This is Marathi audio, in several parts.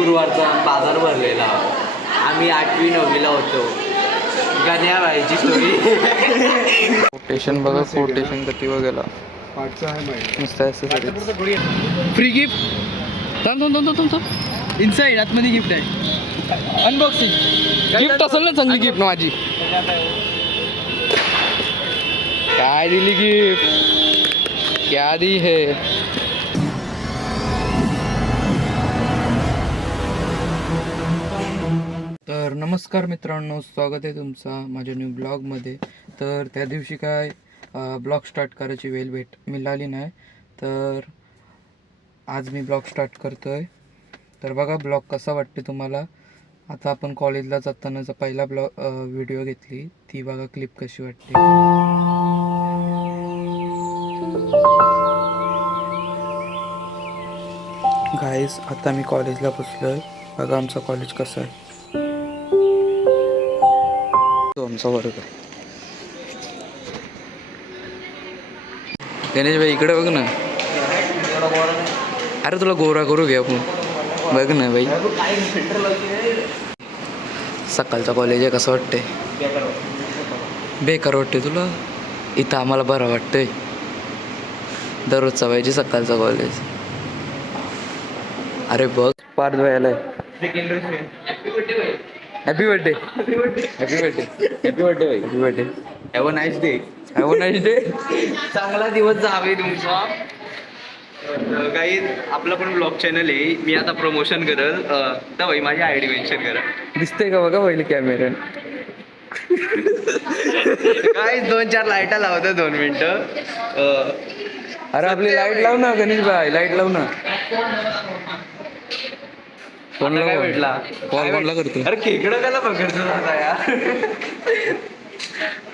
गुरुवारचा बाजार भरलेला. आम्ही 8वी 9वीला होतो. गण्याबाईची स्टोरी. कोटेशन बघा, कोटेशन किती बघायला मस्त आहे. Free gift. थांब. इनसाइड आतमध्ये गिफ्ट आहे. अनबॉक्सिंग गिफ्ट असेल ना चांगली गिफ्ट माझी. काय दिली गिफ्ट, क्या दी है. तर नमस्कार मित्रांनो, स्वागत आहे तुमचा माझ्या न्यू ब्लॉगमध्ये. तर त्या दिवशी काय ब्लॉग स्टार्ट करायची वेळ मिळाली नाही, तर आज मी ब्लॉग स्टार्ट करतो आहे. तर बघा ब्लॉग कसा वाटते तुम्हाला. आता आपण कॉलेजला जातानाचा पहिला व्हिडिओ घेतली, ती बघा क्लिप कशी वाटते. गाईज आता मी कॉलेजला पोचलो आहे. बघा आमचं कॉलेज कसं आहे. तो आमचा वर्ग आहे. गणेश भाई इकडे बघ ना. अरे तुला गोरा करू घ्या आपण. बघ ना भाई, सकाळचं कॉलेज आहे. कसं वाटतंय? बेकार वाटते तुला? इथं आम्हाला बरं वाटतंय. दररोजचा पाहिजे सकाळचा कॉलेज. अरे बघ पार्थ व्हायला. Happy birthday. Happy birthday. Happy birthday भाई. Happy birthday. Have a nice day. Have a nice day. चांगला दिवस जावे तुमचा. काही आपलं पण ब्लॉग चॅनल आहे. मी आता प्रमोशन करल. तर भाई माझी आयडी मेन्शन करा. दिसतंय का बघा पहिले कॅमेरा. काय 2-4 लाईटा लावतो 2 मिनिटं. अरे आपली लाईट लाव ना गणेश भाई, लाईट लाव ना. आता काय भेटला? कोणला करतो? अरे खेकडं त्याला पकडतो आता यार.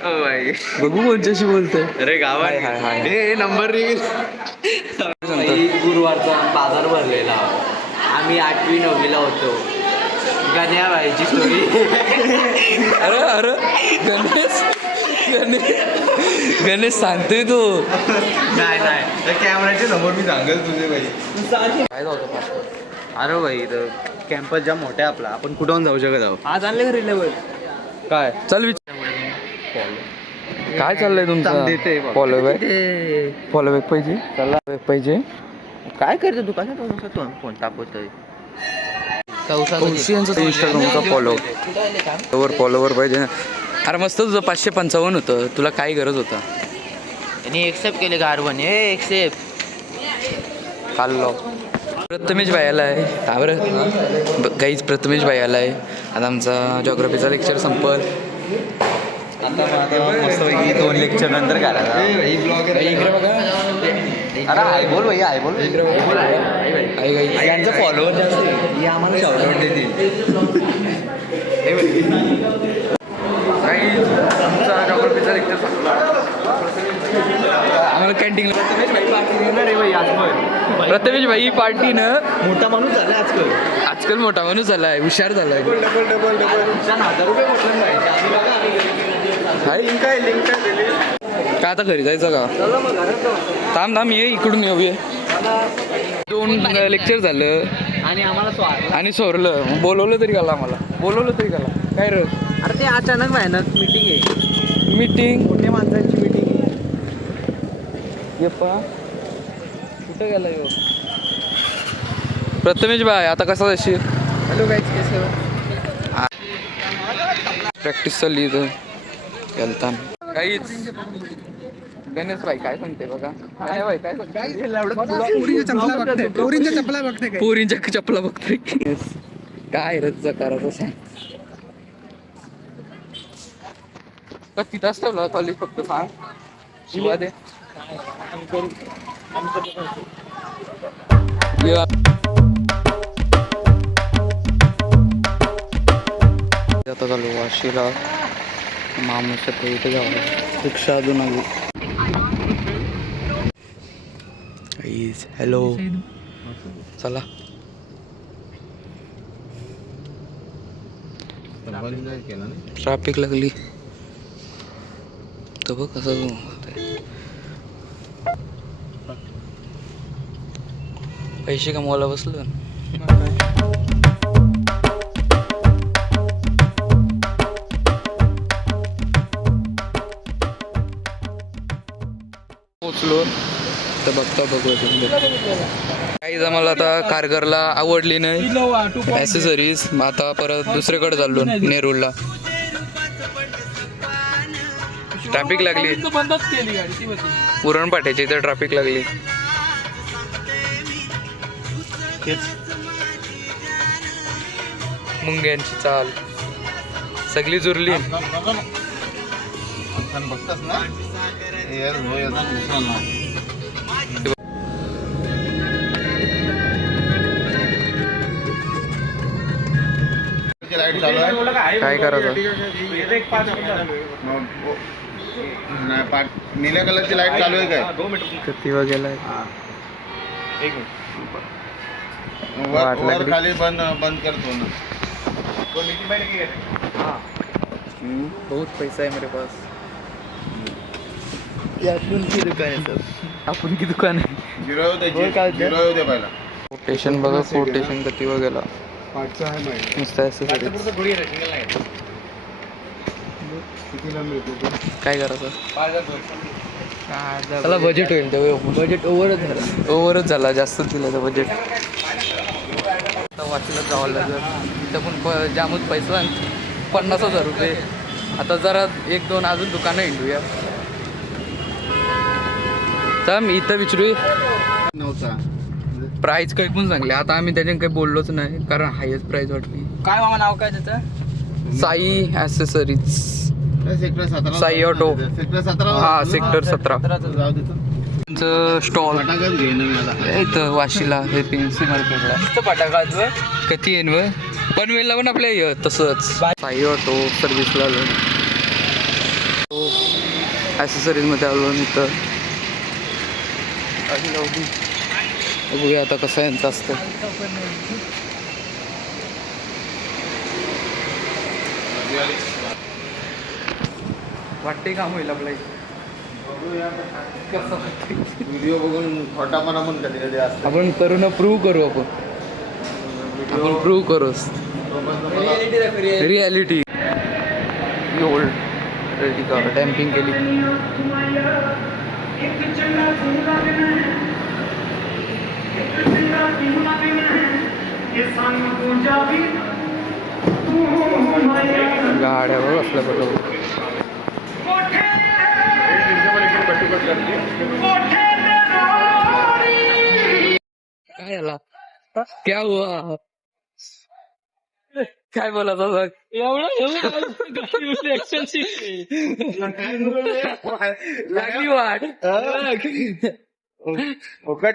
ओ भाई बघू कोणच्याशी बोलतोय. अरे गावात हाय, हाय, हाय. हे नंबर रिंग. गुरुवारचा बाजार भरलेला. आम्ही 8वी 9वीला होतो. गण्याबाईची स्टोरी. अरे अरे गणेश गणेश गणेश सांगतोय तो. नाही कॅमेऱ्याच्या समोर मी सांगेल तुझे भाई. काय होतं? अरे भाई इथं कॅम्पस जाम मोठा आहे आपला. आपण कुठून जाऊ शकत आहोत. आज आणले घरी लेवल. काय चल काय चाललंय तुमचं? फॉलो बॅक पाहिजे. चला बॅक पाहिजे. काय करतो तू? कसा फोन टाकतोय? इंस्टाग्रामचा फॉलोवर पाहिजे ना. अरे मस्त तुझं 555 होतं. तुला काय गरज होता? आणि एक्सेप्ट केले गारवण. एक्सेप्ट खाल्लो. प्रथमेश भाई आला आहे. का बरं काहीच प्रथमेश भाई आला आहे. आता आमचा जॉग्राफीचा लेक्चर संपल. आता मस्तपैकी 2 लेक्चर नंतर करायला. इकडे बघा. अरे आय बोल भाई, आय बोल. यांचं फॉलोअर जास्त आहे. हे आम्हाला शॉर्टआउट देतील. काही आमचा जॉग्राफीचा लेक्चर संपला. आम्हाला कॅन्टीनला प्रथमेश भाई पार्टी देणार आहे भाई आजवर. प्रथमेश भाई पार्टीनं मोठा माणूस झाला आजकाल मोठा माणूस झालाय, हुशार झालाय. डबल. 1000 रुपये म्हटलं काय लिंक दिली. काय आता घरी जायचं का? थांब ये इकडून येऊया. 2 लेक्चर झालं आणि आम्हाला आणि सोरलं. बोलवलं तरी गाला आम्हाला. काय रे? अरे ते अचानक भयानक मीटिंग आहे. मीटिंग मोठ्या माणसांची मीटिंग आहे. यप्पा कुठं गेला यो? प्रथमेश भाई आता कसा जाशील? हॅलो गाईज, कसं? प्रॅक्टिस चालली इथं गेलता काहीच. गणेश भाई काय सांगते बघा. काय भाई काय पोरींच्या चपला बघतोय. काय रद्द करायचं सांग. तिथंच ठेवला कॉलेज फक्त सांग. शिवा दे. आता चालू वाशीला मामाच्या इथे जावं. रिक्षा अजून आली. हॅलो चला. ट्रॅफिक लागली तर बघ कसं पैसे कमवायला बसलं. काही आम्हाला आता कारगरला आवडली नाही ॲसेसरीज, मग आता परत दुसरीकडे चाललो नेरूळला. ट्रॅफिक लागली बंदच केली गाडी ती होती. पुरणपाट्याची इथं ट्रॅफिक लागली. मुंग्यांची चाल सगळी जुरली. बघतास ना लाईट चालू आहे. काय करायचं? निळ्या कलरची लाईट चालू आहे काय? किती गेलाय? वर खाली बंद करतो ना. बहुत पैसा है मेरे पास. यातून की दुकान आहे सर. आपण की दुकान आहे. झिरो येऊ दे पहिला. कोटेशन बघा, कोटेशन किती गेला. नुसतं accessories. काय करायचं? त्याला बजेट होईल तेव्हा. बजेट ओव्हरच झालं. ओव्हरच झाला, जास्तच दिलं तर बजेट. आता वाशीला जावं लागलं. तिथं पण जामच पैसा, 50,000 रुपये. आता जरा 1-2 अजून दुकानं हिंडूया. तर मी इथं विचारू नव्हता प्राईस काही पण सांगले. आता आम्ही त्याच्याने काही बोललोच नाही, कारण हायस्ट प्राईस वाटली. काय मामा नाव काय त्याचं? Sai accessories, sector 17 Sai auto. Sector 17 हा, सेक्टर 17. जाऊ देतो. त्यांचं स्टॉल फटाकाच घेणं मला. इथं वाशीला हे पेन्सिल मार्केटला नुसतं फटाका किती येईन व पनवेलला पण आपल्या तसंच. साई ऑटो सर्व्हिसला आलो, ॲसेसरीजमध्ये आलो. इथं बघूया आता कसं यांचं असतं. वाटते काम होईल आपल्या कसं वाटते. व्हिडिओ बघून खोटापणा पण कधी कधी असतो. आपण करू ना, प्रूव्ह करू. आपण प्रूव्ह करूच रियालिटी. ओल्ड डॅम्पिंग केली. गाड्यावर असल्या बरोबर काय आला? क्या हुआ? काय बोलत होता? लागली वाट.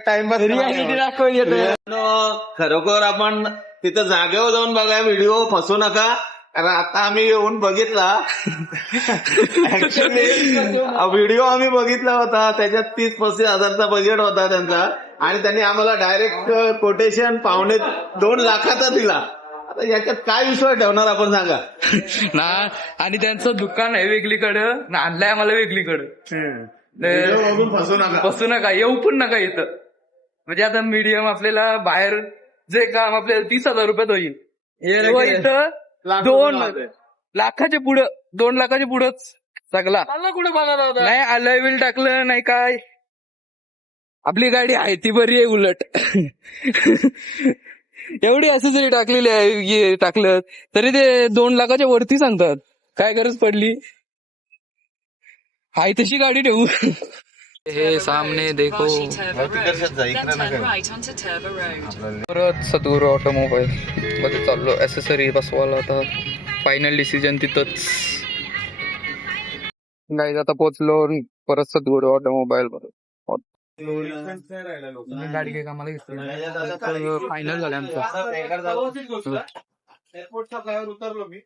टाइमपास खरोखर आपण तिथं जागेवर जाऊन बघा, व्हिडिओ फसू नका. कारण आता आम्ही येऊन बघितला. ऍक्च्युली व्हिडिओ आम्ही बघितला होता, त्याच्यात 30-35 हजारचा बजेट होता त्यांचा, आणि त्यांनी आम्हाला डायरेक्ट कोटेशन 2.25 लाखाचा दिला. आता याच्यात काय विश्वास ठेवणार आपण, सांगा ना. आणि त्यांचं दुकान आहे वेगळीकडं ना, आणलंय आम्हाला वेगळीकडं. बघून फसू नका. बसू नका, येऊ पण नका इथं. म्हणजे आता मीडियम आपल्याला बाहेर जे काम आपल्याला 30,000 रुपयात होईल, इथं 2 लाखाच्या पुढं, 2 लाखाच्या पुढंच सगळा. कुठे बनवला होता? नाही अलॉय व्हील टाकलं नाही काय. आपली गाडी आहे ती बरी आहे उलट. एवढी असं जरी टाकलेली आहे, टाकलं तरी ते 2 लाखाच्या वरती सांगतात. काय गरज पडली? हाय तशी गाडी ठेवू. हे सामने देखो. परत सद्गुरू ऑटोमोबाईल मध्ये चाललो ॲसेसरी बसवायला. आता फायनल डिसिजन तिथंच. गाईज आता पोचलो परत सद्गुरू ऑटोमोबाईल मध्ये. गाडी काही कामाला घेतली. फायनल झालं आमचं. उतरलो मी.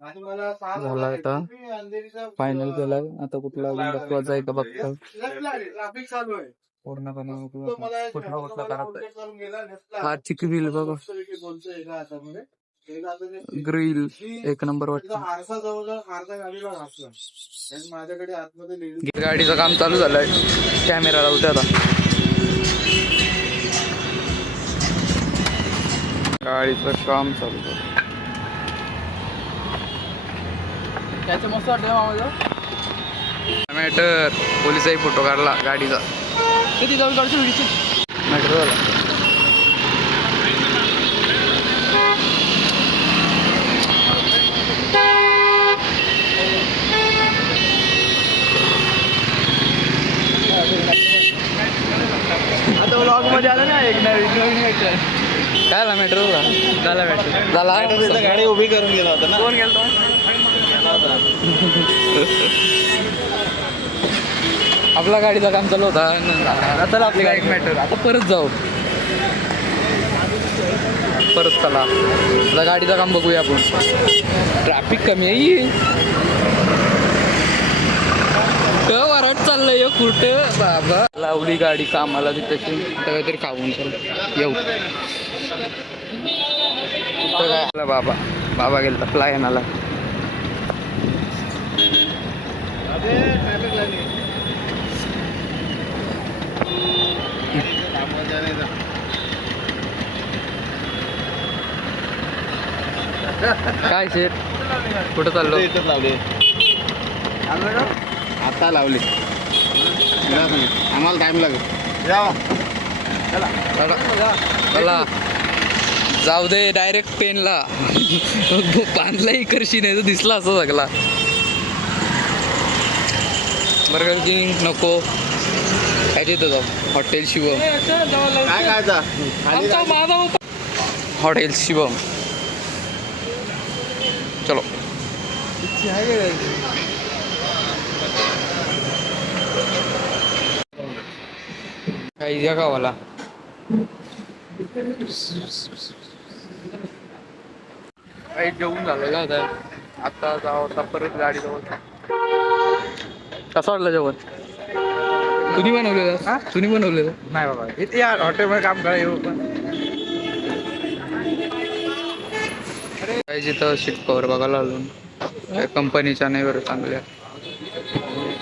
झाला आता फायनल केला. आता कुठला बघवायचा आहे का बघतो. पूर्णपणे कुठला करायचा. हा चिकविल बघा, ग्रिल 1 नंबर वाटतं. गाडीचं काम चालू झालंय. कॅमेरा लावते आता. गाडीचं काम चालू झालं. त्याचं मस्त वाटतं मामा. मॅटर पोलिसाही फोटो काढला गाडीचा. किती जवळ काढतो मेट्रोला आता व्लॉग मध्ये आलं ना एक नवीन काय आला मेट्रोला झाला भेटतो झाला गाडी उभी करून गेला होता ना. कोण गेलतो आपला गाडीचा काम चालू होता चला आपली गाडी मेट्रो आता परत जाऊ परत चला आता गाडीचं काम बघूया आपण ट्रॅफिक कमी आहे वराट चाललंय कुठं बाबा लावली गाडी कामाला तिथे काहीतरी खाऊन चल येऊ कुठं काय आला बाबा बाबा गेला प्लायन आला काय शेट कुठं चाललो इथंच लावले आता लावले आम्हाला टाइम लागेल. चला जाऊ दे डायरेक्ट पेनला बांधलाही करशी नाही तर दिसला असं सगळा बर्गर किंग नको काय जाऊ हॉटेल शिवम काय खायचा हॉटेल शिवम चलो काही द्या गावाला काही जेवून झालं का आता जाऊ आता परत गाडी जवळ कसं वाटलं जेवण तुम्ही बनवलेलं तुम्ही बनवलेलं नाही बाबा इथे या हॉटेलमध्ये काम करा येऊ पण काही जिथं सीट कवर बघायला आलो कंपनीच्या नाही बरं चांगल्या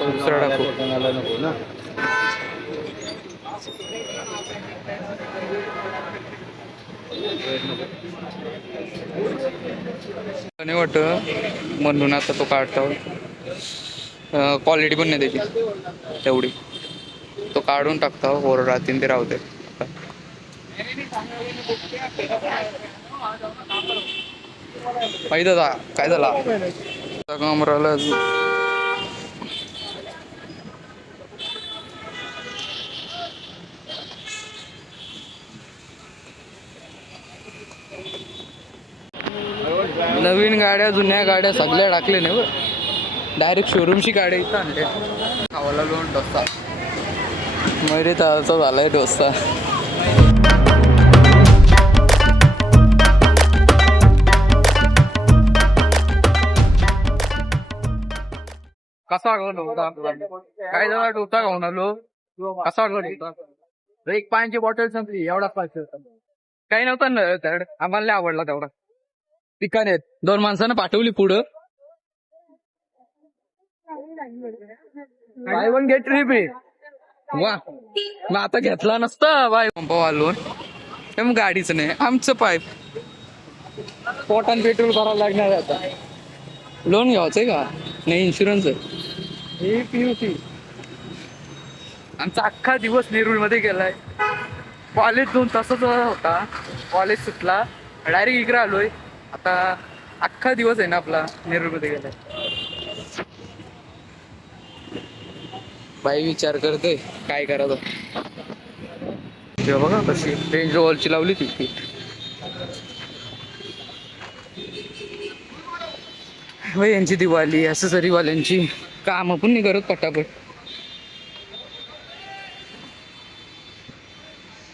दुसरा टाकू नको ना. नाही वाटत म्हणून आता तो काढतो क्वालिटी पण नाही त्याची तेवढी तो काढून टाकता वर राहतील ते राहते माहित होता काय झाला कमराला नवीन गाड्या जुन्या गाड्या सगळ्या टाकले नाही बरं डायरेक्ट शोरूमची गाड्या इथं आणले खावाला लोन डोसा मैरे ताचा झालाय डोसा कसा डोसा काय झाला डोसा खाऊन आलो कसा डोसा एक पाण्याची बॉटल संपली एवढा पाहिजे होता काही नव्हतं ना त्याकडे आम्हाला नाही आवडला तेवढा पिकाने 2 माणसानं पाठवली पुढं बाय वन गेट ट्रिप वा मग आता घेतला नसता बाय पंपावर लोन मग गाडीच नाही आमचं पाईप पोटान पेट्रोल भरायला लागणार आहे आता लोन घ्यायचंय का नाही इन्शुरन्स आहे ही पीयूसी आमचा अख्खा दिवस नेरूळ मध्ये गेलाय कॉलेज 2 तासाच होता कॉलेज सुटला डायरेक्ट इकडे आलोय आता अख्खा दिवस आहे ना आपला नेरूळ मध्ये गेलाय बाई विचार करते काय करायचं तेव्हा बघा कशी रेंज रोवरची लावली ती भाई यांची दिवाळी ॲसेसरीवाल्यांची कामं पण नाही करत पटापट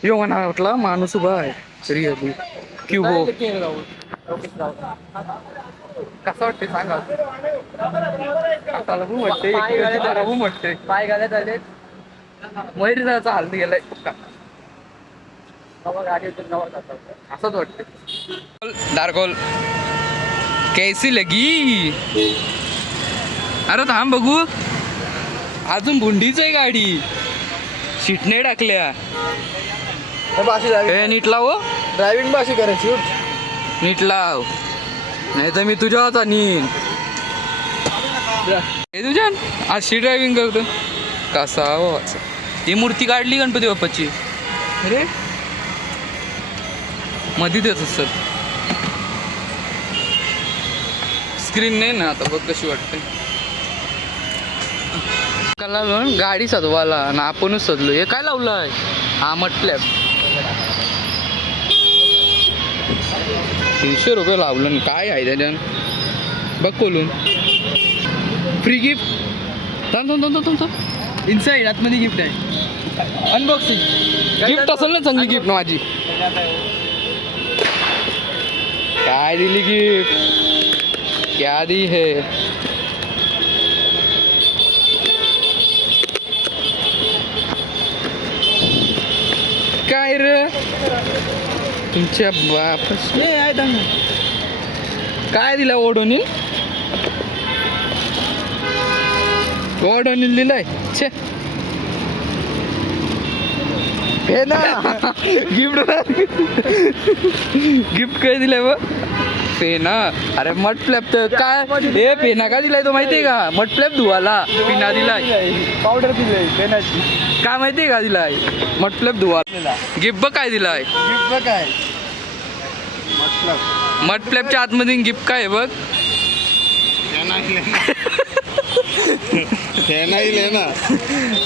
यो म्हणा वाटला माणूस उभा आहे रिअली क्युबो कसं वाटते सांगा आता पण वाटते वाटते पाय घालत आले मैरीचा हाल गेलाय गाडी असंच वाटते दारकोल कैसी लगी अरे थांब बघू अजून भुंडीच आहे गाडी शिटणे टाकल्या हे नीट लाव ड्रायव्हिंग बाशी करायची नीट लाव नाही तर मी तुझ्या होता नीन हे तुझ्या आज शी ड्रायव्हिंग करतो कसा ही मूर्ती काढली गणपती बाप्पाची. अरे मध्ये देत सर स्क्रीन नाही ना आता, बघ कशी वाटते. कला गाडी सजवाला ना आपणच सजलो. हे काय लावलंय? हा म्हटलं 300 रुपये लावलं. काय आहे त्याच्यानं बघ खोलून. Free gift. इनसाइड आतमध्ये गिफ्ट आहे. अनबॉक्सिंग गिफ्ट असेल ना चांगली गिफ्ट माझी. काय दिली गिफ्ट? क्या दी है? काय रे तुमच्या बापस काय दिला? ओढोनील दिलाय. छे हे ना गिफ्ट काय दिलाय बघ? पेना. अरे मट फ्लॅप तर काय हे पेना का दिलाय तो माहितीये का? मट फ्लॅप धुवाला पिना दिलाय. पावडर दिली पेनाची. काय माहितीये का दिलाय? मट फ्लॅप धुवाला. गिफ्ट बघ काय दिलाय? गिफ्ट काय? मट फ्लॅपच्या आतमध्ये गिफ्ट काय आहे बघ? ना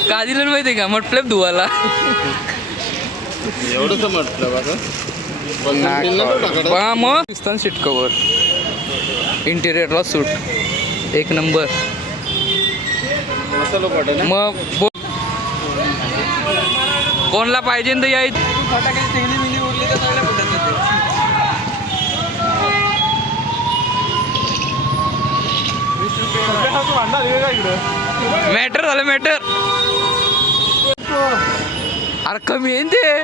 का दिलं माहितीये का? मट फ्लॅप धुवाला. एवढंच म्हटलं बघा. मग पाकिस्तान सीट कवर इंटिरियरला सूट एक नंबर. मग कोणला पाहिजे तर यायचं. मॅटर झालं मॅटर. अरे कमी आहे ते.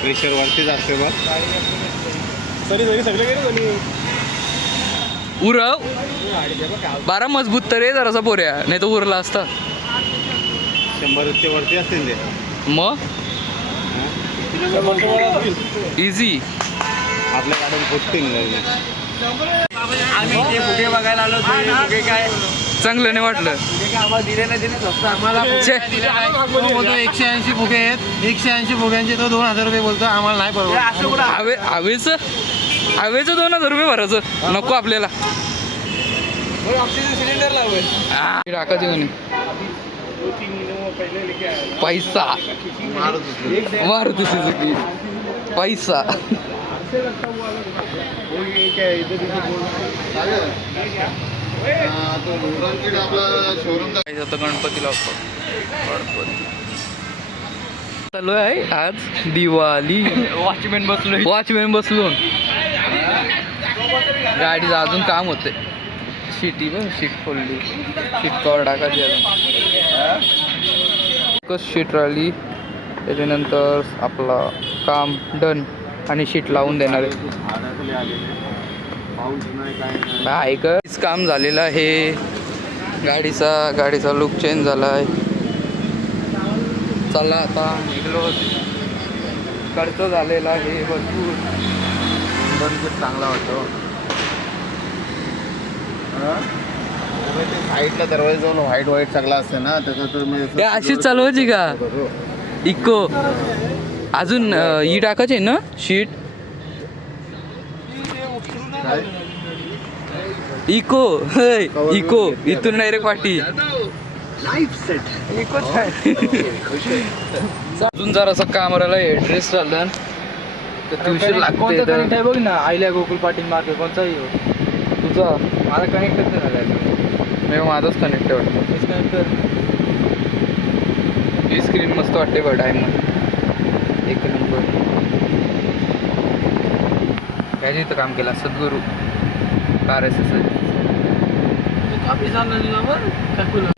प्रेशर वरतीच असते बघ. उरव 12 मजबूत तर आहे जरासा पोऱ्या, नाही तर उरला असता. 100 वरती असतील ते. मग इझी. आपल्या गाडीत फुटतील. आम्ही ते फुगे बघायला आलो. फुगे काय चांगलं नाही वाटलं. आम्हाला दिले नाही स्वस्त. आम्हाला 180 फुगे आहेत. 180 फुग्यांचे तो 2000 रुपये बोलतो. आम्हाला नाही परवडत. हवेचं 2000 रुपये भरायचं नको आपल्याला. ऑक्सिजन सिलेंडर लावून टाकायचं कोणी पैसा मारुती सुझुकी पैसा. गणपती लावतो. चालू आहे आज दिवाळी. वॉचमॅन बसलो. गाडीचं अजून काम होते. शीट खोलली. शीट कवर टाकायची अजून. शीट राहिली त्याच्यानंतर आपला काम डन आणि शीट लावून देणार आहे. काय काम झालेलं आहे. गाडीचा लुक चेंज झाला आहे. चला आता निघलो. खर्च झालेला आहे भरपूर चांगला वाटतो. साईडला दरवाजा जाऊन व्हाईट चांगला असते ना त्याच्यात. अशीच चालवायची का? इको अजून ही टाकायची आहे ना शीट. इको इथून डायरेक्ट पाठी. अजून जरासं काम राहिलं. ड्रेस चाललं तर ट्युशन लागते. बघ ना आईल्या गोकुल पाटील मार्ग कोणताही हो. तुझा मला कनेक्टच नाही झाला. मी माझाच कनेक्ट वाटतं. ही स्क्रीन मस्त वाटते बघ. डायमंड एक नंबर. ह्याच्या इथं काम केलं सद्गुरू कार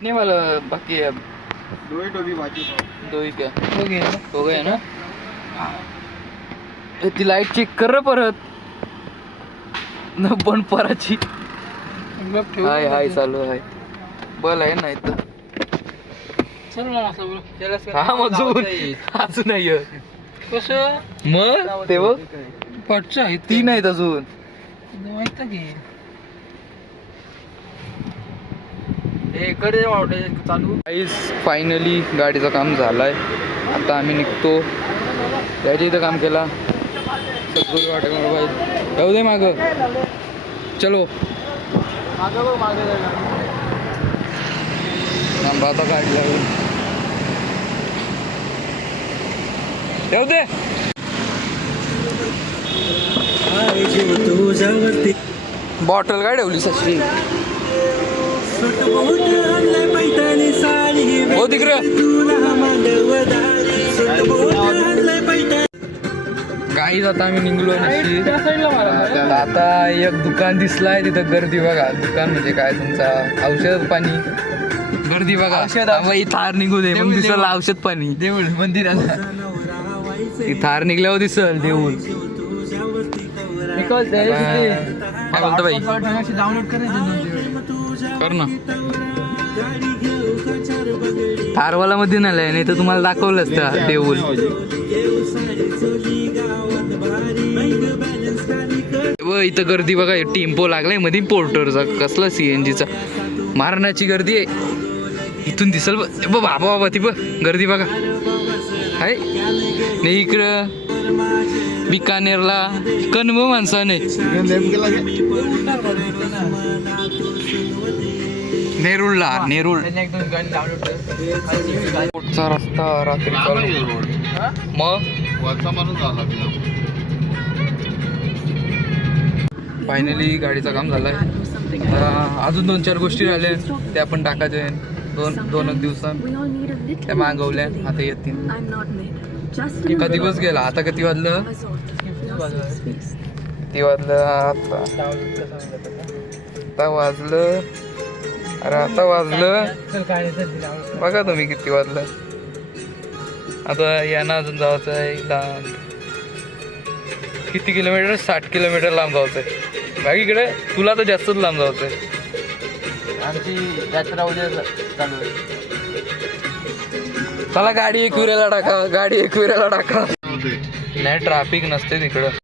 नाही मला बाकी हो गया ना. ती लाईट चेक कर परत न बंद पराची. हाय चालू आहे. बल आहे ना इथं. हा मग अजून नाही कसं मग ते बघ पटचं आहे. 3 आहेत अजून. चालू फायनली गाडीचं काम झालंय. आता आम्ही निघतो. याच्या इथं काम केला सद्गुरू ऑटोमोबाईल. जाऊ दे मागं. चलो थांबा आता काढला जाऊ दे. बॉटल काय ठेवली सची हो तिकडं. काही आता आम्ही निघलो नशी. आता एक दुकान दिसलाय तिथं गर्दी बघा. दुकान म्हणजे काय तुमचा औषध पाणी गर्दी बघा. ही थार निघू दे मग दिसल औषध पाणी. देऊळ मंदिराला ती थार निघल्यावर दिसल देऊळ. काय बोलतो भाई डाउनलोड कर ना. थारवाला मध्ये नाही तर तुम्हाला दाखवलंच त्या देऊळ. व इथं गर्दी बघा. टेम्पो लागलाय मध्ये पोर्टरचा कसला CNG चा. मारण्याची गर्दी आहे. इथून दिसल बाबा बाबा ती गर्दी बघा आहे नाही. इकडं बिकानेरला कन्व माणसाने नेरूळला नेरूळ पुढचा रस्ता रात्री मग फायनली गाडीचं काम झालंय. अजून 2-4 गोष्टी राहिल्या त्या आपण टाकायच्या. दोन दिवसात त्या मागवल्या आता येतील. कधी दिवस गेला. आता किती वाजलं आता वाजलं. अरे आता वाजलं बघा तुम्ही किती वाजलं. आता यांना अजून जायचं आहे. किती किलोमीटर 60 किलोमीटर लांब जायचं आहे. बाकी इकडे तुला तर जास्तच लांब जायचं आहे. आमची यात्रा उद्या चालू आहे. चला गाडी एकविऱ्याला टाका. नाही ट्रॅफिक नसते तिकडं.